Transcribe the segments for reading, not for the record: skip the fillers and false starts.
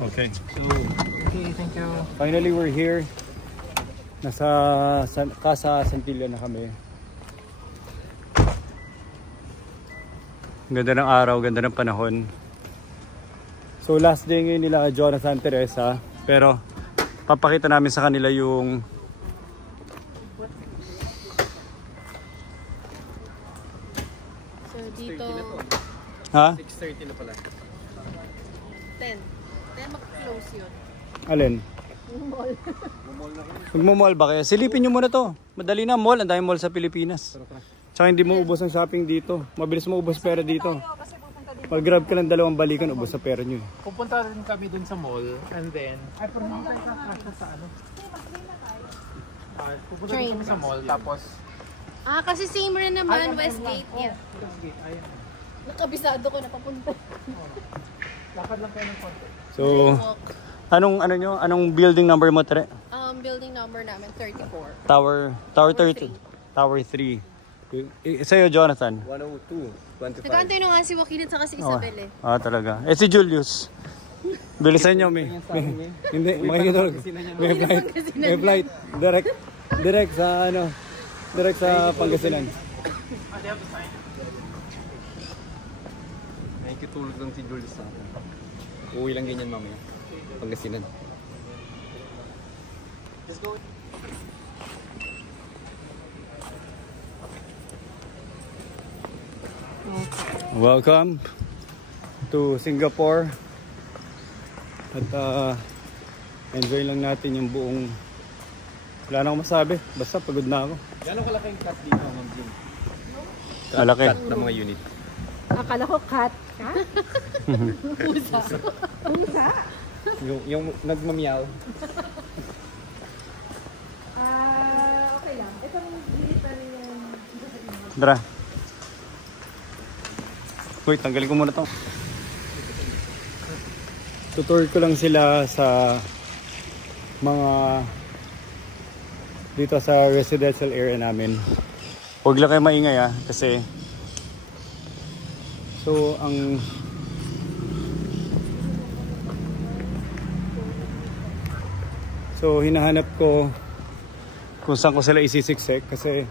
Okay. So, okay, thank you. Finally, we're here. Nasa Casa Santillo na kami. Ganda ng araw, ganda ng panahon. So last day ngayon nila Jonathan, Teresa. Pero papakita namin sa kanila yung So dito ha? 6:30 na pala. 10 mag-close yun. Alin? Mall. Magmo-mall ba kayo? Silipin nyo muna to. Madali na mall. Ang dami mall sa Pilipinas. Tsaka hindi mo ubos ang shopping dito. Mabilis mo ubos pera dito. Mag-grab ka ng 2 balikan, ubos sa pera nyo. Pupunta rin kami dun sa mall and then pero hindi tayo kakasya sa ano. Pupunta rin kami sa mall tapos Kasi same rin naman Westgate. Yeah. Westgate, ayan. Nakabisado ko na papunta. Lakad lang kayo ng konti. So, anong building number mo, Tere? Building number namin 34. Tower 30. Tower 3. Sa'yo, Jonathan? 102, 25. Nagkantay na nga si Joaquin at saka si Isabel eh. Talaga. Si Julius. Bilisan nyo, hindi, makikita. May flight. Direct sa Pangasinan. Nakikitulog lang si Jules sa akin. Uwi lang ganyan mamaya. Pangasinan. Let's go. Welcome to Singapore. At enjoy lang natin yung buong, wala na akong masabi, basta pagod na ako. Gano'ng kalaki yung cut dito, Ma'am Jim? Malaki. Cut ng mga unit. Akala ko cat. Ha? Pusa. Pusa? Yung nagmamiyaw. Okay lang. Itong unit pa rin yung... Dara. Wait, tanggalin ko muna to. Tutor ko lang sila sa mga dito sa residential area namin. Huwag lang kayo maingay kasi hinahanap ko kung saan ko sila isisiksik kasi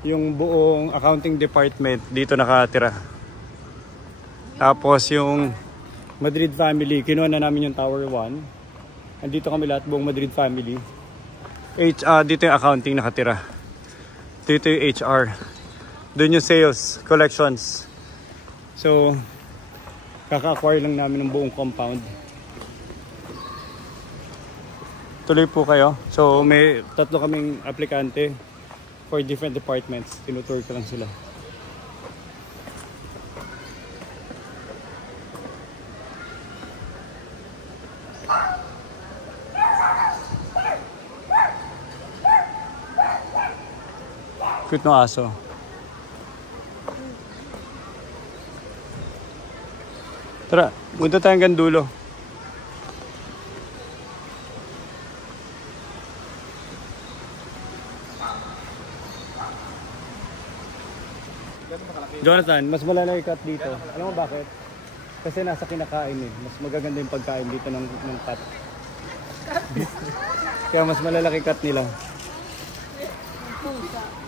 yung buong accounting department dito nakatira. Tapos yung Madrid family, kinuha na namin yung Tower 1. Andito kami lahat, buong Madrid family. Dito yung accounting nakatira. Dito yung HR. Doon yung sales, collections. So, kaka-acquire lang namin ng buong compound. Tuloy po kayo. So, may 3 kaming aplikante for different departments. Tinutour ko lang sila. Cute no aso. Tara, punta tayo hanggang dulo. Jonathan, mas malalaki cut dito. Alam mo bakit? Kasi nasa kinakain eh. Mas magaganda yung pagkain dito ng cut. Kaya mas malalaki cut nila.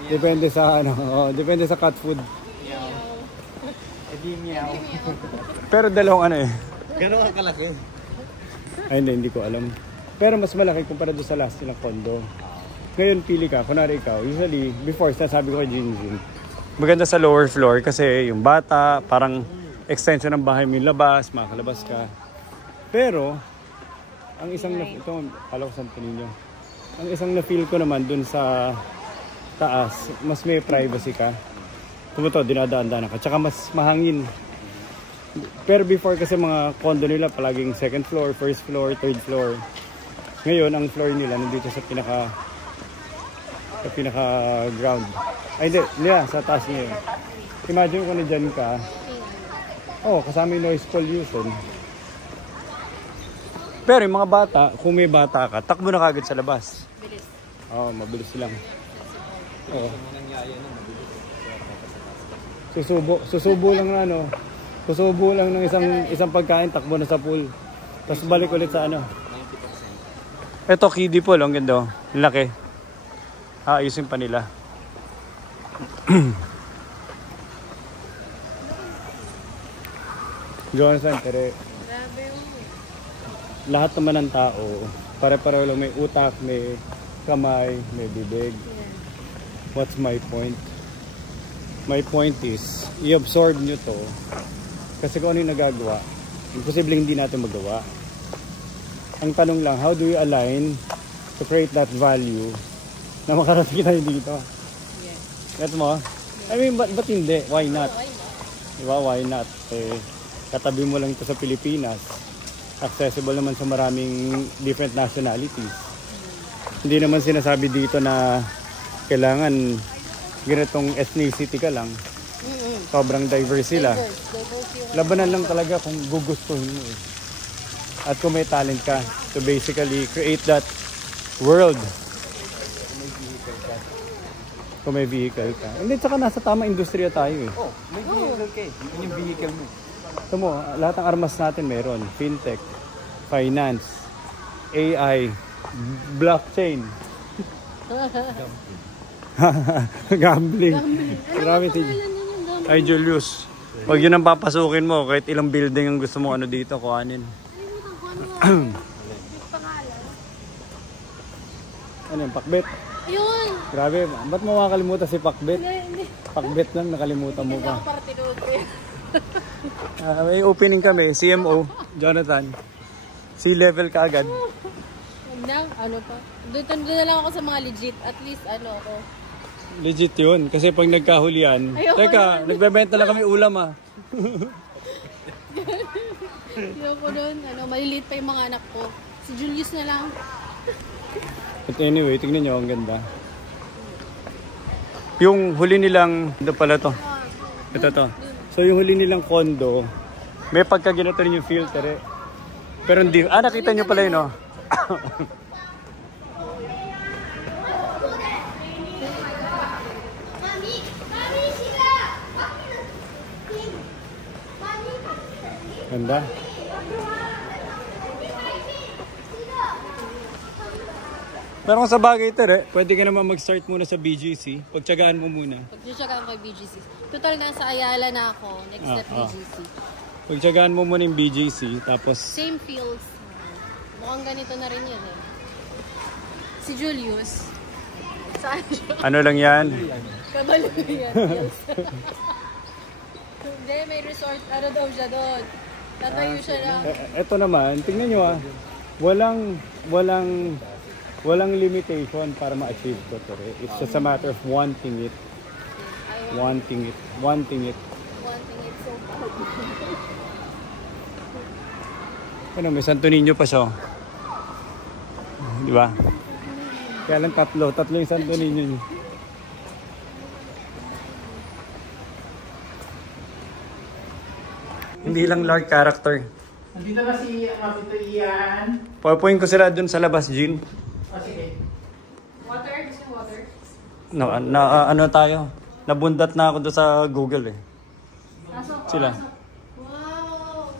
Depende sa depende sa cat food. Meow. Pero dalawang Gano'ng kalaki? Ay hindi ko alam. Pero mas malaki kumpara doon sa last nilang condo. Ngayon pili ka, kunwari ikaw. Usually, before sabi ko kay Jinjin, maganda sa lower floor kasi yung bata, parang extension ng bahay mo yung labas, makakalabas ka. Pero, ang isang ito, kala ko sampun ninyo. Ang isang na-feel ko naman dun sa taas, mas may privacy ka. Tumuto, dinadaan-daan ka. Tsaka mas mahangin. Pero before kasi mga condo nila, palaging second floor, first floor, third floor. Ngayon, ang floor nila nandito sa pinaka ground. Ay hindi, sa taas niya. Imagine kung nandyan ka. Kasama yung noise pollution. Pero yung mga bata, kung may bata ka, takbo na kagad sa labas. Bilis. Mabilis lang. Susubo lang Kusubo lang ng isang pagkain, takbo na sa pool. Tapos balik ulit sa ano. 90%. Ito, kiddie pool. Ang ganda. Ang laki. Ayusin pa nila. Johnson, pero Grabe yung... lahat naman ng tao, pare-pareho lang may utak, may kamay, may bibig. Yeah. What's my point? My point is, i-absorb nyo to. Kasi kung ano yung nagagawa, imposible hindi natin magawa. Ang tanong lang, how do you align to create that value na makarating tayo dito? Yeah. Gets mo? I mean, ba't hindi? Why not? Why not? Diba? Why not? Eh, katabi mo lang ito sa Pilipinas. Accessible naman sa maraming different nationalities. Hindi naman sinasabi dito na kailangan ganitong ethnicity ka lang. Sobrang diverse sila. Diverse yung... Labanan lang talaga kung gugustuhin mo eh. At kung may talent ka to basically create that world. Kung may vehicle ka. Hindi, tsaka nasa tamang industriya tayo eh. Oh, may vehicle ka eh. Yun yung vehicle mo. Ito mo, lahat ng armas natin meron. Fintech, finance, AI, blockchain. Gambling. Marami Ay, Julius. Huwag yun ang papasukin mo. Kahit ilang building ang gusto mo ano dito, kuhanin. Ano yung pakbet? Yun! Grabe, ba't mo makakalimutan si pakbet? Hindi. Pakbet lang, nakalimutan mo Hindi pa. ako para tinuod ko yun. May opening kami, CMO, Jonathan. C-level ka agad. Huwag na, ano pa. Doon na lang ako sa mga legit. At least, ano ako. Legit yun, kasi pag nagkahulian. Ayoko Teka, nagbebenta lang kami ulam ah. Ayoko doon. Ano, maliliit pa yung mga anak ko. Si Julius na lang. But anyway, tignan nyo, ang ganda. Yung huli nilang, ito pala to. Ito to. So yung huli nilang condo, may pagkaginito rin yung filter eh. Pero hindi, nakita nyo pala yun oh. Ganda. Pero kung sa bagay ito pwede ka naman mag-start muna sa BGC. Pagtsagaan mo muna. Pag-tsagaan ko yung BGC. Total, nasa Ayala na ako. Next step BGC. Pagtsagaan mo muna yung BGC, tapos... Same fields. Mukhang ganito na rin yun eh. Si Julius. Saan siya? Ano lang yan? Kabalo yan. Fields. Hindi, may resort. Ano daw siya doon? Tatayo siya na. Ito naman, tingnan nyo ah. Walang limitation para ma-achieve ko to. It's just a matter of wanting it. Wanting it so bad. Ano, may Santo Niño pa siya. Di ba? Kaya lang tatlo yung Santo Niño niyo. Hindi lang large character. Nandito na si Mapito Ian. Papuin ko sila dun sa labas, Jean. O sige. Water? Gusto yung water? No, ano tayo? Nabundat na ako doon sa Google eh. Sila. Wow!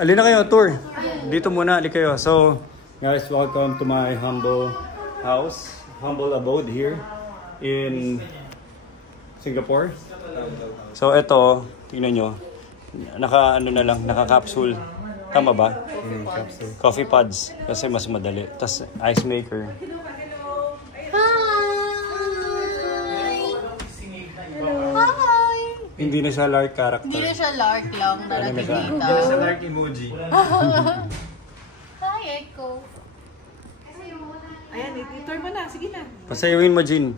Alin na kayo, tour. Dito muna, alin kayo. So, guys, welcome to my humble house. Humble abode here in Singapore. So, ito, tingnan nyo. Naka-capsule. Tama ba? Coffee pods. Kasi mas madali. Tapos, ice maker. Hi! Hindi na siya large character. Hindi na siya lark lang na nakikita. Sa dark emoji. Hi, Echo. Ayan, i-tour mo na. Sige na. Pasayawin mo, Jean.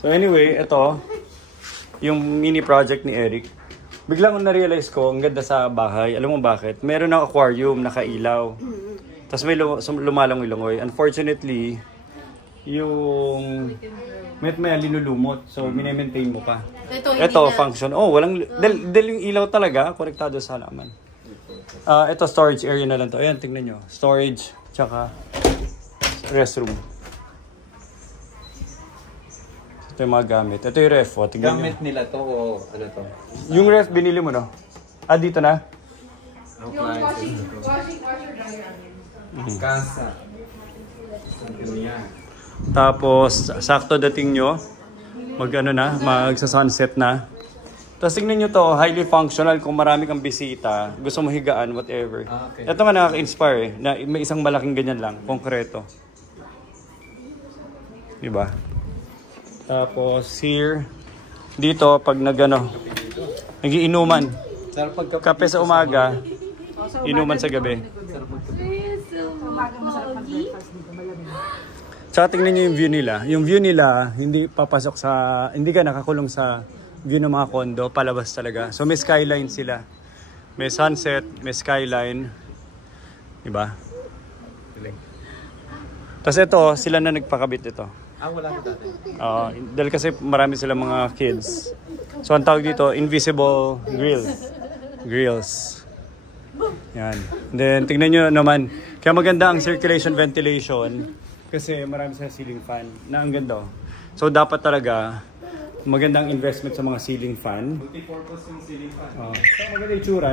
So anyway, ito, yung mini project ni Eric. Biglang na-realize ko, ang ganda sa bahay. Alam mo bakit? Meron ng aquarium, nakailaw. Tapos may lumalangoy-langoy. Unfortunately, yung may linulumot. So, minemaintain mo pa. Ito, function. Oh, walang... Dahil yung ilaw talaga, konektado sa halaman. Ito, storage area na lang to. Ayan, tingnan nyo. Storage, tsaka restroom. Ito yung mga gamit. Ito yung ref. Oh. Tingnan Gamit nyo. nila to o ano to? Yung ref, binili mo, no? Ah, dito na? Yung washer dryer. Kasa. Ano yan? Tapos, sakto dating nyo. Magsa-sunset na. Tapos tingnan nyo to, highly functional kung marami kang bisita, gusto mo higaan, whatever. Ah, okay. Ito nga nakaka-inspire eh, na may isang malaking ganyan lang, konkreto. Diba? Tapos here, dito pag nagiinuman. Sarap pagka Kape sa umaga, inuman sa gabi. Umaga masarap mag-breakfast dito, malamig. Tsaka tingnan nyo yung view nila. Yung view nila, hindi papasok sa, hindi ka nakakulong sa view ng mga condo, palabas talaga. So may skyline sila. May sunset, may skyline. Diba? Tapos ito, sila na nagpakabit ito. Ah, wala na dati. Dahil kasi marami silang mga kids. So ang tawag dito, invisible grills. Yan. Then tingnan nyo naman, kaya maganda ang circulation ventilation kasi marami sa ceiling fan na ang ganda. So dapat talaga magandang investment sa mga ceiling fan. Multi-purpose yung ceiling fan. So maganda yung tsura,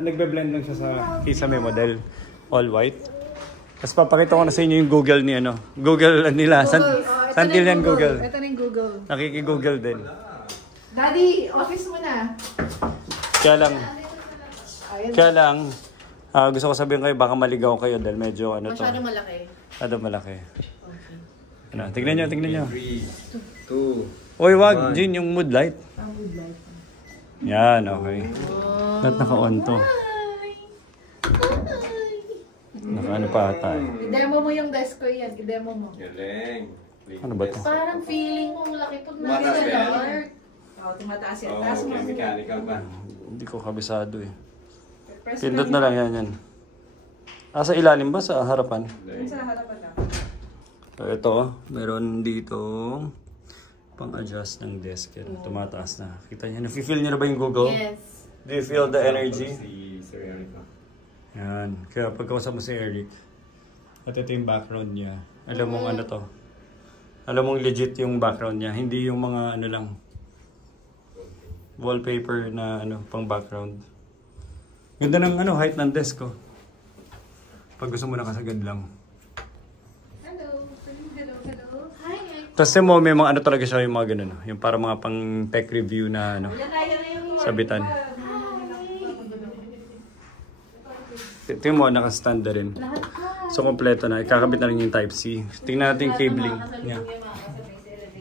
nagbe-blend lang siya sa Kisame model, all white. Tapos papakita ko na sa inyo yung Google ni Google nila. Santil yan Google. Ito na yung Google. Nakiki-Google din. Daddy, office mo na. Kaya lang, gusto ko sabihin kayo, baka maligaw kayo dahil medyo Masyadong malaki. malaki. Tignan nyo. 3, 2, Uy, wag, Jean, yung mood light. Ang good life. Yan, okay. Naka-on to. Naka-ano pa ata eh. I-demo mo yung desk ko yan. I-demo mo. galing. Ano ba to? Parang feeling kong laki pag Mataas nasa ba yan? art. Tumataas yan. Oh, Taas mo. okay, mechanical ba? Hindi ko kabisado eh. Press Pindot na lang yan. Sa ilalim ba? Sa harapan? Yung sa harapan na. So, ito, meron dito pang-adjust ng desk. Yan, tumataas na. Kita niyo, nafe-feel niyo na ba yung Google? Yes. Do you feel the energy? Si Sir Eric. Yan. Kaya pagkausap mo si Eric, at ito yung background niya. Alam mong ano to. Alam mong legit yung background niya. Hindi yung mga ano lang. Wallpaper na pang background. Ganda ng height ng desk ko. Pag gusto mo nakasagad lang. Hello. Hi. Tapos mo, may mga talaga siya yung mga ganun. Yung para mga pang tech review na sabitan. Tingnan mo, naka-stand na rin. So, kompleto na. Ikakabit na rin yung Type-C. Tingnan natin yung cabling niya.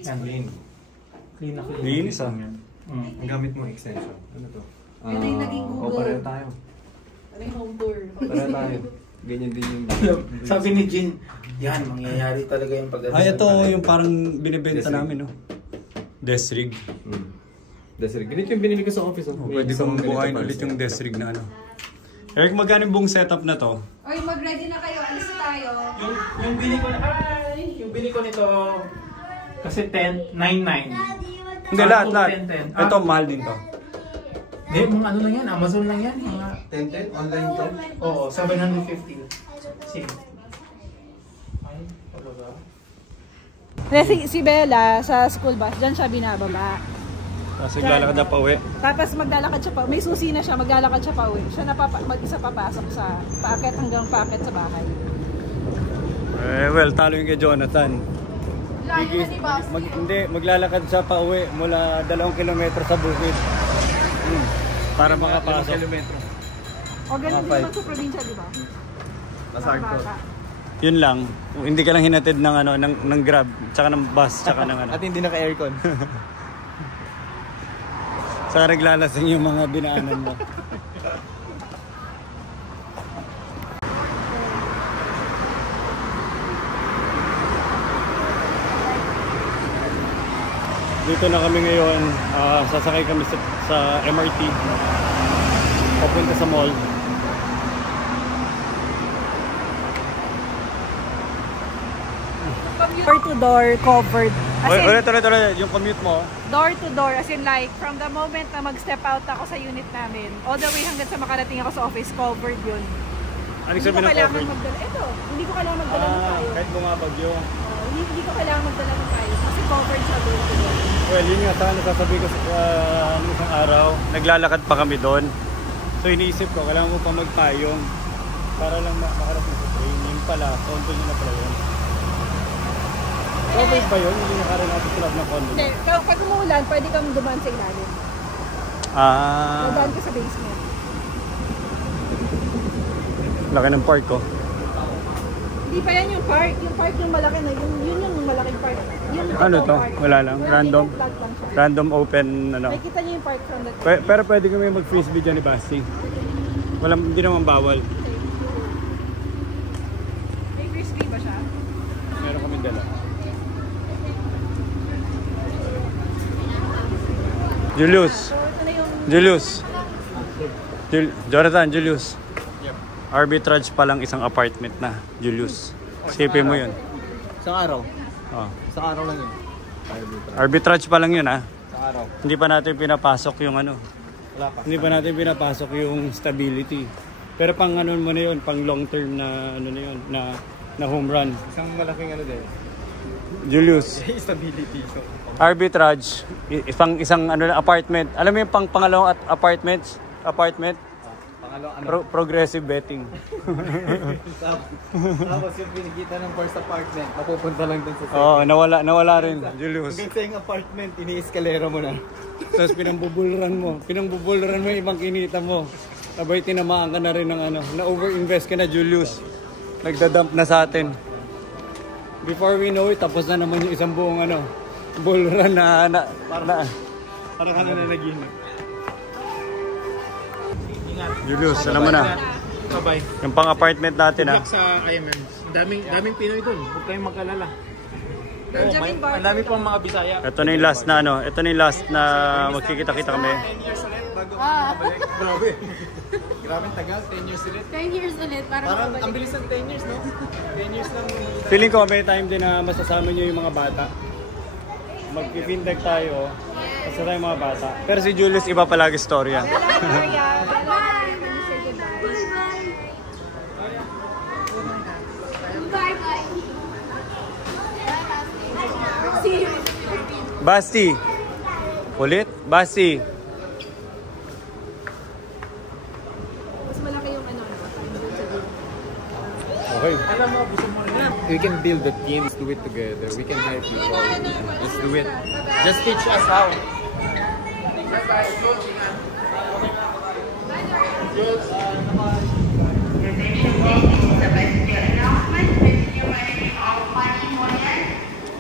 Yan, clean. Clean na clean. Linis ah. Ang gamit mo extension. Ano to? Ito yung naging Google. Pareho tayo. Ano yung home tour? Pareho tayo. Ganyan din yung... Sabi ni Jean, yan, mangyayari talaga yung pag- Ay, ito yung parang binibenta namin, no? Desk rig. Desk rig. Ganito yung binili ko sa office. Pwede kong buhayin ulit yung desk rig na Eric, magkano yung buong setup na to? Oy, mag-ready na kayo. Alis na tayo. Yung bili ko na, yung bili ko nito, kasi 10, 9.9. Hindi, lahat. 10. Ito, mahal din to. Hindi, mga ano lang yan, Amazon lang yan. Mga, 10 online to? oo, 750. Same. Ay, talaga. Si Bella sa school bus, dyan siya binababa. Tapos naglalakad na pa uwi. Tapos maglalakad siya pa, may susi na siya, maglalakad siya pa uwi. Siya na mag-isa papasok sa paakyat hanggang paakyat sa bahay. Well, talo yung kay Jonathan. Layo na ni Basti. Hindi, maglalakad siya pa uwi mula 2 kilometro sa bukid. Para makapasok. O ganun din naman sa probinsya, di ba? Masarap to. Yun lang. Hindi ka lang hinatid ng ng Grab, tsaka ng bus, tsaka ng At hindi naka-aircon. Saka naglalasing yung mga binaanan mo. Dito na kami ngayon, sasakay kami sa MRT papunta sa mall. Door to door covered. As in, Ulit, yung commute mo. door to door, as in like, from the moment na mag-step out ako sa unit namin, all the way hanggang sa makarating ako sa office, covered yun. Ano Hindi ko sabi ng kailangan coverage? magdala. Ito, hindi ko kailangan magdala ng payo. Kahit bumabagyo. Hindi ko kailangan magdala ng payo kasi covered sa door to door. Well, yun nga sana nasasabi ko sa isang araw, naglalakad pa kami doon. So iniisip ko, kailangan mo pa magpayong para lang makarating sa train. Yun pala, condo nyo na pala yun. Covered ba yun? Hindi nakaroon natin sa loob ng condo. Hindi, pag umuulan, pwede kang dumaan sa ilalim. Dadaan ka sa basement. Laki ng park ko. Hindi pa yan yung park. Yung park yung malaki na. Yun yung malaking park. Yung Ano to? park. Wala lang. Random. Flat lang siya. Random open ano. Nakikita niyo yung park from the Pero pwede kami mag-frisbee dyan ni Basti. Hindi naman bawal. May frisbee ba siya? Meron kami dala. Julius. So ito na yung... Julius. Jonathan, Julius. Arbitrage pa lang isang apartment na, Julius. Sipin mo yun. Isang araw. Oh. Isang araw lang yun. Arbitrage pa lang yun ha. Isang araw. Hindi pa natin pinapasok yung ano. Wala pa. Hindi pa natin pinapasok yung stability. Pero pang ano mo na yun, pang long term na ano na yun, na home run. Isang malaking ano din. Julius. Stability. So, Arbitrage, isang ano na apartment. Alam mo yung pangalawang apartment? pangalo ano? Progressive betting. Tapos yung pinigita ng first apartment, napupunta lang dun sa second. Oo, nawala rin, Julius. Hanggang sa yung apartment, ini-escalera mo na. Tapos pinangbubulran mo yung ibang kinita mo. Sabay tinamaan ka na rin ng ano, na-overinvest ka na, Julius. Nagdadump na sa atin. Before we know it, tapos na naman yung isang buong ano, bull run na Parang ano na naginip. Julius, alam mo na. Bye-bye. Yung pang-apartment natin ha. Good luck sa IMM. Daming Pinoy dun. Huwag kayong mag-alala. Benjamin Barton. Ang dami pang mga Bisaya. Ito na yung last na ano, ito na yung last na magkikita-kita kami. 10 years ulit bago mabalik. Grabe. Grabe tagal, 10 years ulit. 10 years ulit para Parang mabalik. ang bilis ng 10 years, no? 10 years lang. Feeling ko may time din na masasama nyo yung mga bata. Mag-fintech tayo, masasama yung mga bata. Pero si Julius, iba palagi storya. Basti. Ulit? Basti. Mas malaki yung ano. Okay. We can build the teams, do it together. We can hire people. Let's do it. Just teach us how.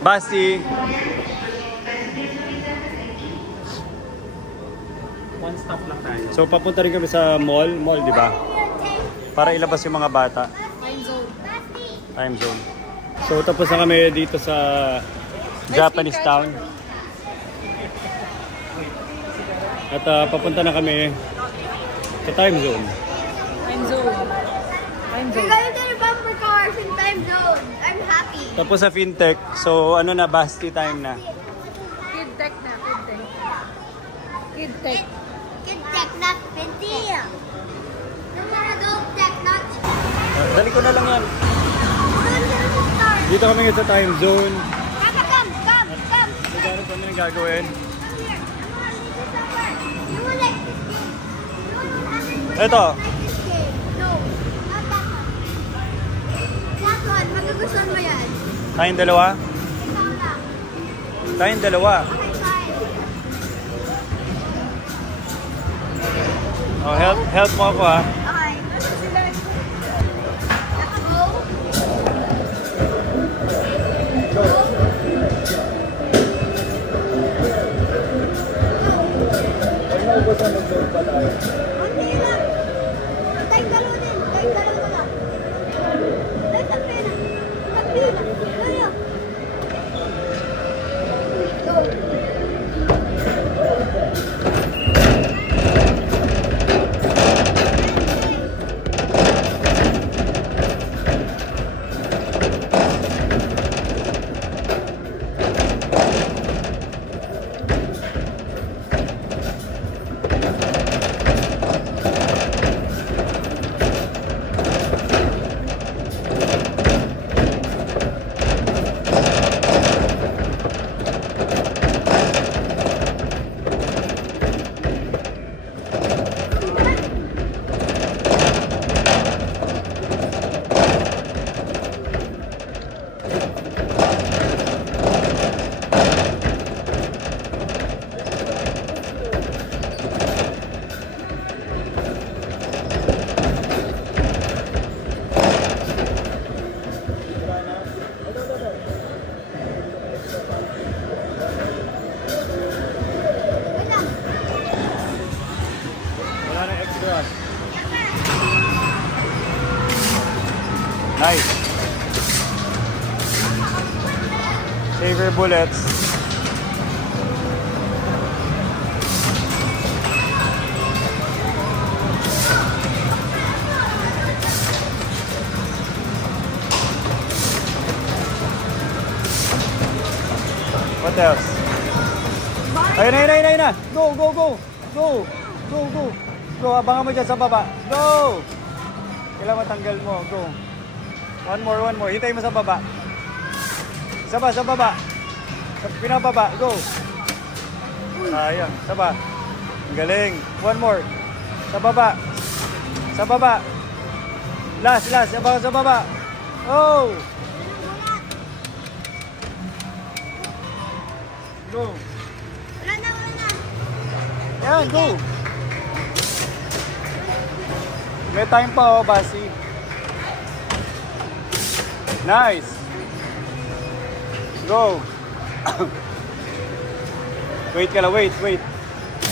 Basti. One stop lang tayo. So papunta rin kami sa mall, di ba? Para ilabas yung mga bata. Time zone. So tapos na kami dito sa Japanese town. At papunta na kami sa time zone. Time zone. We're going to the bumper cars in time zone. I'm happy. Tapos sa fintech, so ano na, Basti time na. Kid tech na, kid tech. Kid tech. Kid tech, not video. No more adult tech, not Dali ko na lang yan. start. Dito kami ngayon sa time zone. Papa, come. Hindi gano'n pa nang gagawin. You will like this game. No, Ito. like this game. No, not that one. That one, magugustuhan mo yan. Tayong dalawa. Ikaw lang. Tayong dalawa. Okay, fine. Oh, help mo ako ha. Okay. Let's go. Konti lang. Tayong dalawa din. Tayong dalawa lang. Tayong pena. Tayong pena. Go. last. Nice. Save your bullets. What else? Ayun na. Go. Go, abangan mo dyan sa baba. Go! Kailangan matanggal mo. Go. One more. Hintay mo sa baba. Sa baba. Sa pinababa. Go. Sayang. Saba. Ang galing. One more. Sa baba. Last. Abangan sa baba. Oh! Go. Wala na. Yan, go. May time pa, oh, Basi. Nice. Go. Wait ka lang, wait.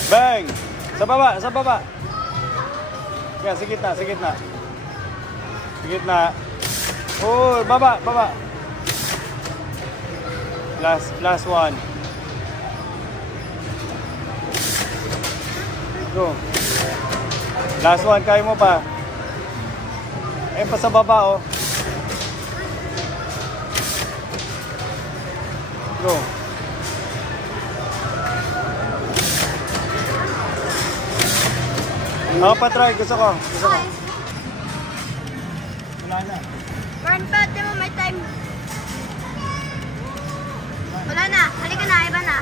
Bang! Sa baba. Yeah, sa gitna. Oh, baba. Last one. Go. Last one, kaya mo pa. Eh, pa sa baba, oh. Go. Ako pa try, gusto ko. Wala na. Grandpa, di mo may time. Wala na. Halika na, iba na.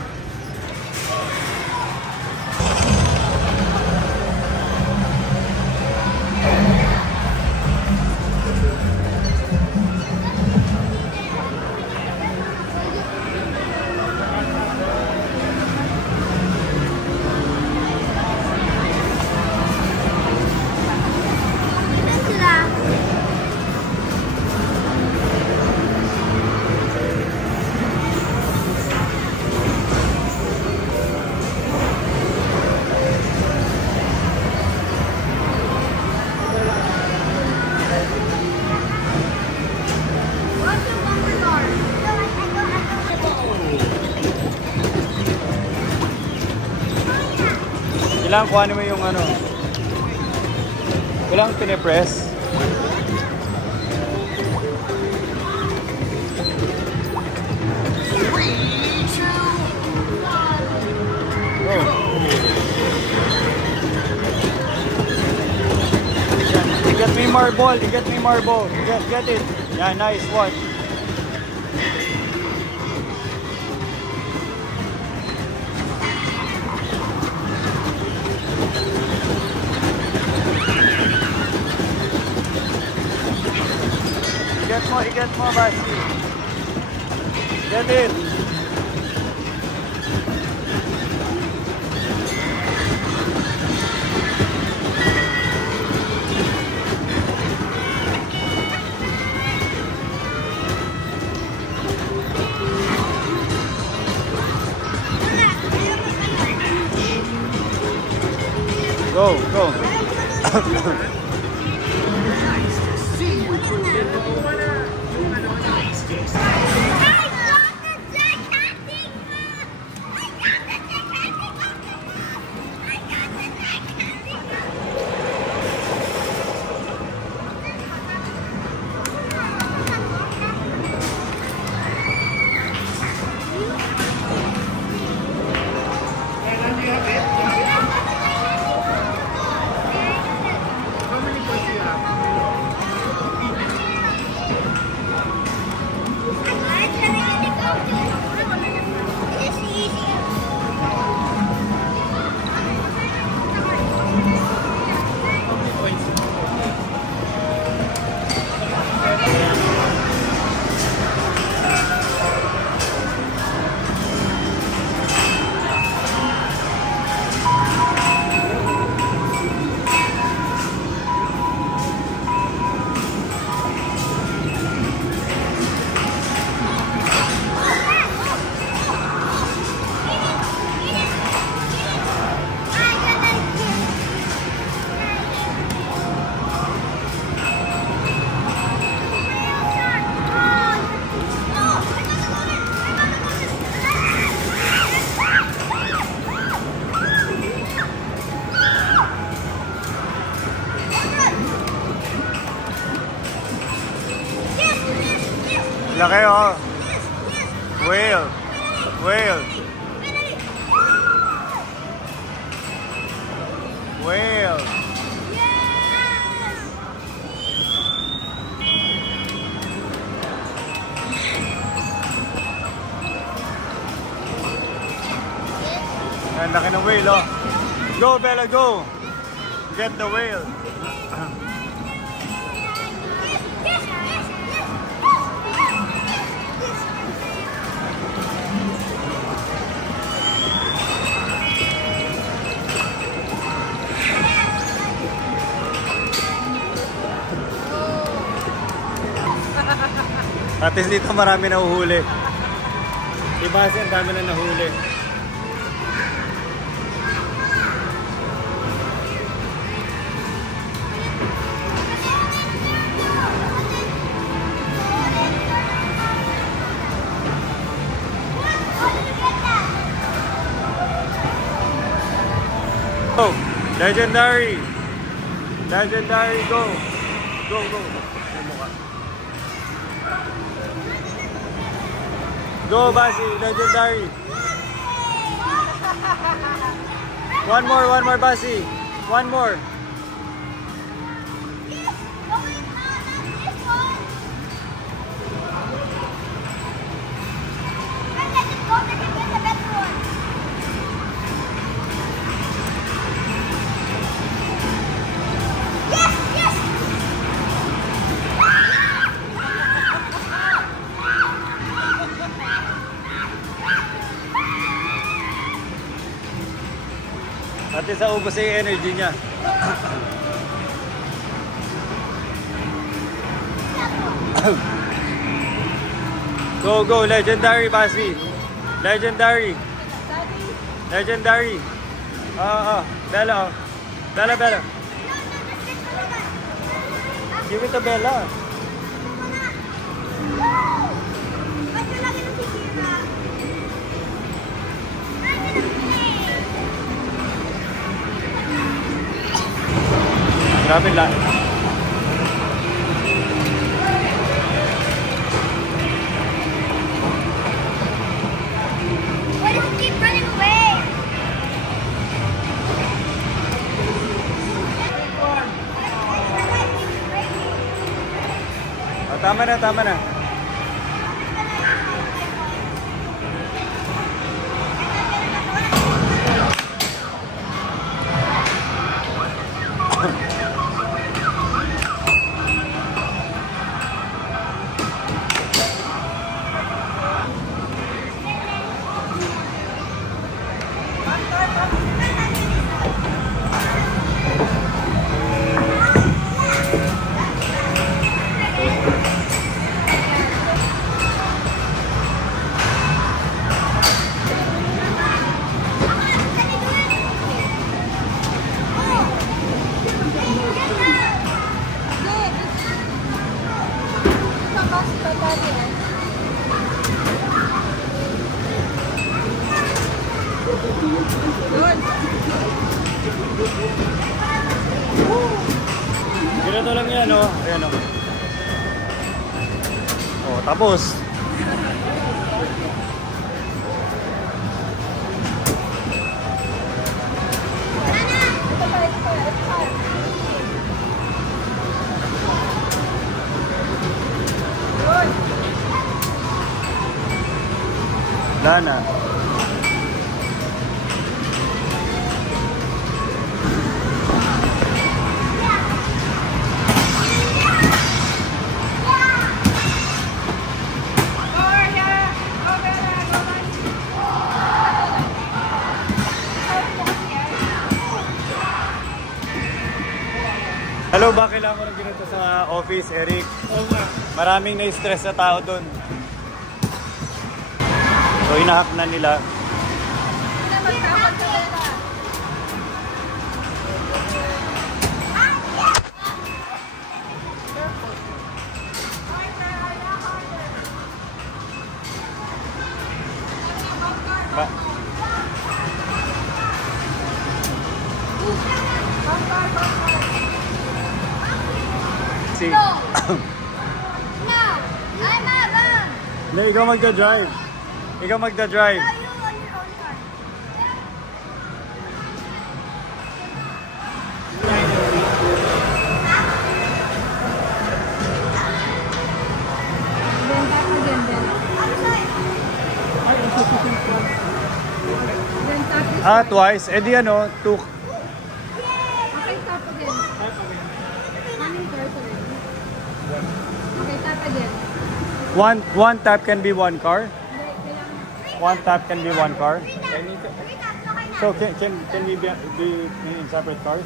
Kailangan kuhanin mo yung ano. Kailangan pinipress. Oh. Get me marble. Get it. Yeah, nice one. Get mo, Basi. Get it. Go. Laki oh. Whale. Whale. Whale. Ang laki ng whale oh. Go Bella, go. Get the whale. At least dito marami na uhuli. Iba kasi ang dami na nahuli. Oh, legendary. Legendary, go. Go, go. Go, Basi, legendary. One more, Basi. One more. At isa ubos yung energy niya. Go, go, legendary, Basi. Legendary. Legendary. Bella. Bella, Bella. Give it to Bella. Grabe lang. Why does it keep running away? Oh, tama na, tama na. Ganito lang yan, oh. Ayan, oh. Oh, tapos. Wala na. Hello, ba kailangan mo ng ganito sa office, Eric? Maraming na-stress na tao doon. So, inahack na nila. No! No! I'm a Hindi, ikaw magda-drive. Ikaw magda-drive. You on your own car. Then tap again then. Then tap this Ah, side. twice. Eh di ano, two. Okay, tap again. Running cars already. Okay, tap again. One tap can be one car. One tap can be one car. So can we be in separate cars?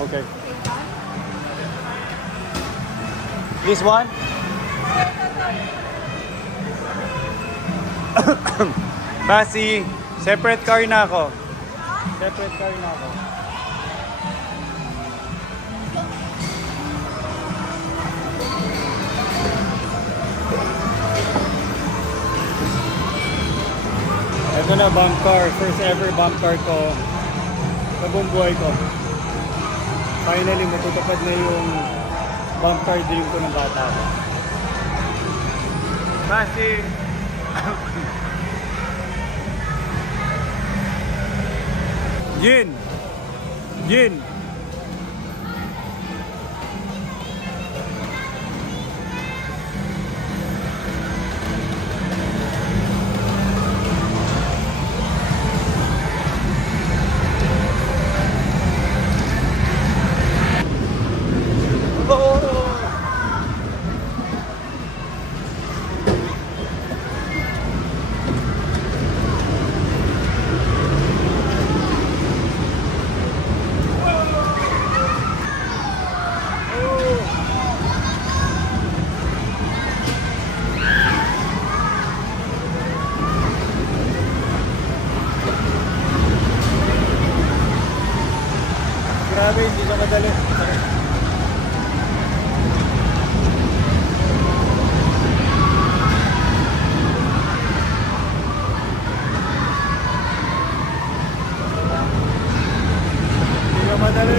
Okay. This one? Basi, separate car na ako. Separate car na ako. Ito na, bump car. First ever bump car ko sa buong buhay ko. Finally, matutupad na yung bump car dream ko ng bata ko. Kasi Jin! Jin! Grabe, hindi siya madali. Hindi siya madali.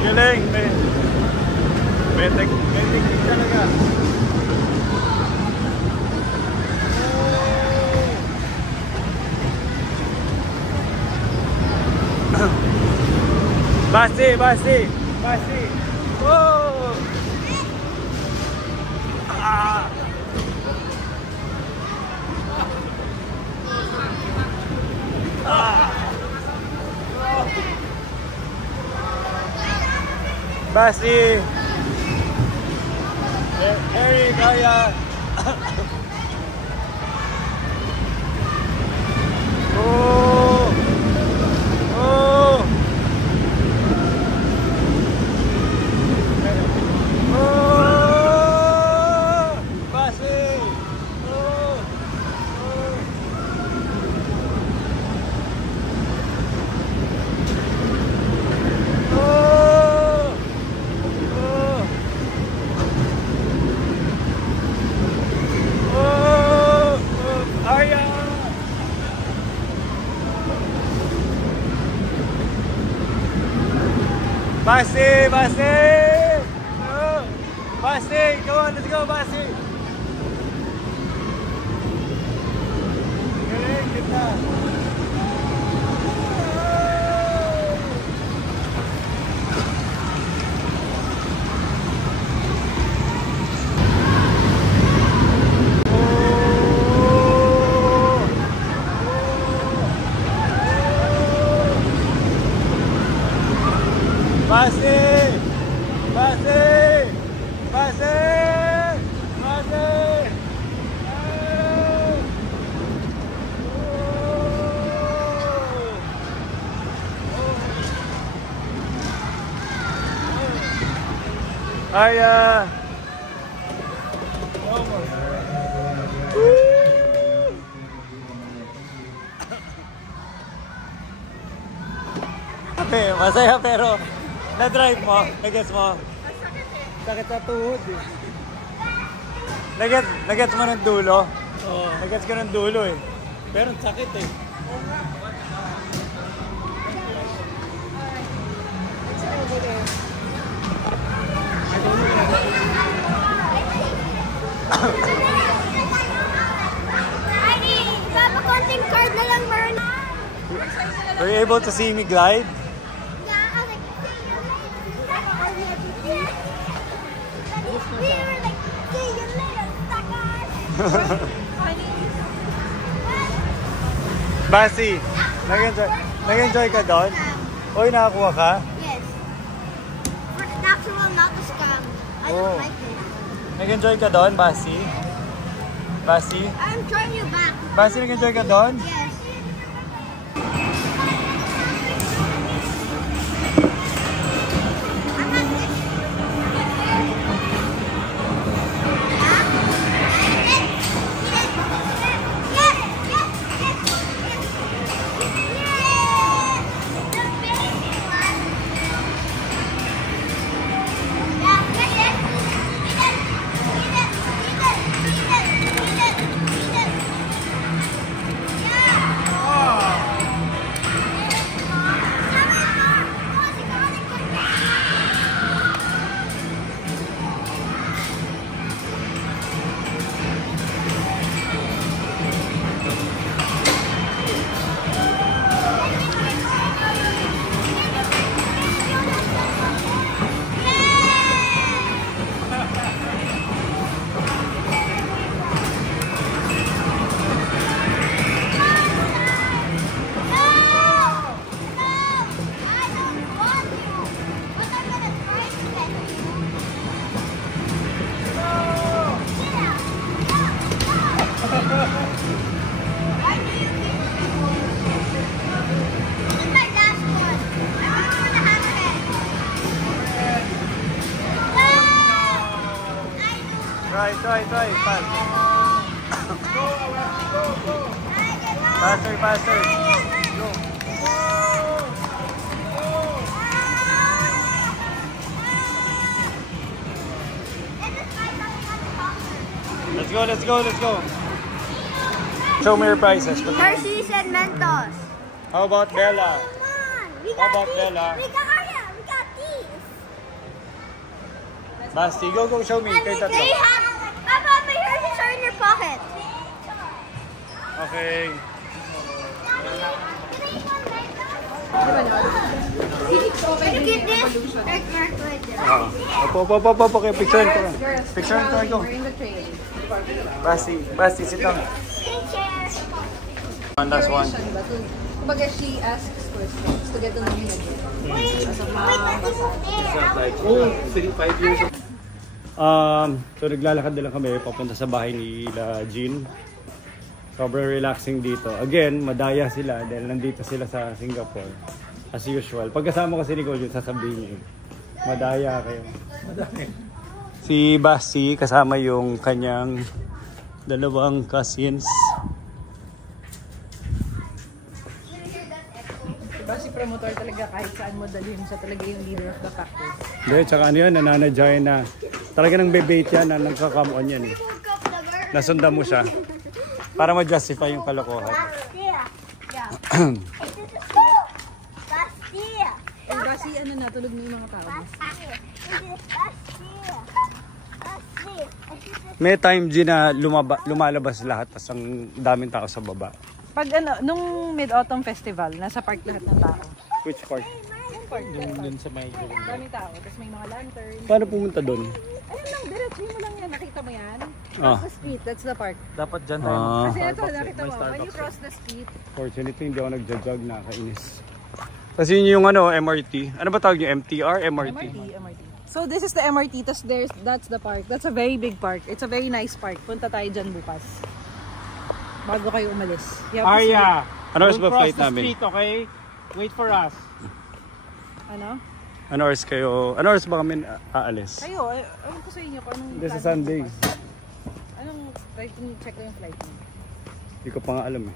Galing, may technique talaga. Basi, basi, basi. Oh! Ah! Basi. Eric, kaya. Oh. Oh. Oh. Basi. Oh. Oh. Basi, Basi! Oh, Basi, come on, let's go, Basi! Galing, kita! Basi! Basi! Basi! Basi! Ay, Masaya pero na-drive mo, nag-gets mo. Sakit sa tuhod eh. Nag-gets mo ng dulo? Oo. Nag-gets ko ng dulo eh. Pero sakit eh. Konting card na lang, Myrna. Were you able to see me glide? Basi, nag-enjoy ka doon? Uy, nakakuha ka? Yes. For the natural, not the scam. I don't like it. Nag-enjoy ka doon, Basi? Basi? I'm trying you back. Basi, nag-enjoy ka doon? Yes. Try. Faster. Go. Let's go. Show me your prices. Hershey's and Mentos. How about Bella? Come on. We How got about these. Bella? We got these. Basti, go show me. Kayo tatlo. Papa, my Hershey's are in your pocket. Okay. Can you keep this? Right there. Opo. Okay, picture ko. Picture ko. Go. We're in the train. Basti, sit down. One last one. Kumbaga, she asks questions to get to know you again. Wait, Like, oh, 5 years old. So naglalakad na lang kami papunta sa bahay ni Jean. Sobrang relaxing dito. Again, madaya sila dahil nandito sila sa Singapore. As usual. Pagkasama ko si Nicole yun, sasabihin niyo. Madaya kayo. Si Basti kasama yung kanyang dalawang cousins. Diba si promotor talaga kahit saan mo dalhin siya talaga yung leader of the pack. Hindi, tsaka ano yun, nananadya na talaga nang bebate yan na nagka-come on yan eh. Nasundan mo siya para ma-justify yung kalokohan. Diba si ano natulog na yung mga tao? May time din na lumalabas lahat tas ang daming tao sa baba. Pag ano, nung Mid-Autumn Festival, nasa park lahat ng tao. Which part? Yung park, Dun sa may daming tao. Tapos may mga lanterns. Paano pumunta doon? Ayun lang, diretso mo lang yan. Nakita mo yan? Ah. Cross the street, that's the park. dapat dyan Kasi ito, nakita mo, when you cross the street, Fortunately, hindi ako nagja-jog, nakakainis. Kasi yun yung ano, MRT. Ano ba tawag yung MTR? MRT. MRT. So this is the MRT, tas that's the park. That's a very big park. It's a very nice park. Punta tayo dyan bukas. Bago kayo umalis. You have to see- Arya, Ano oras ba don't cross flight the namin? street, okay? Wait for us. Ano? Ano oras kayo? Ano oras ba kami aalis? Kayo, ano ko sa inyo kung anong Hindi, sa plan Sunday. bukas? Anong, check ko yung flight mo. Hindi ko pa nga alam eh.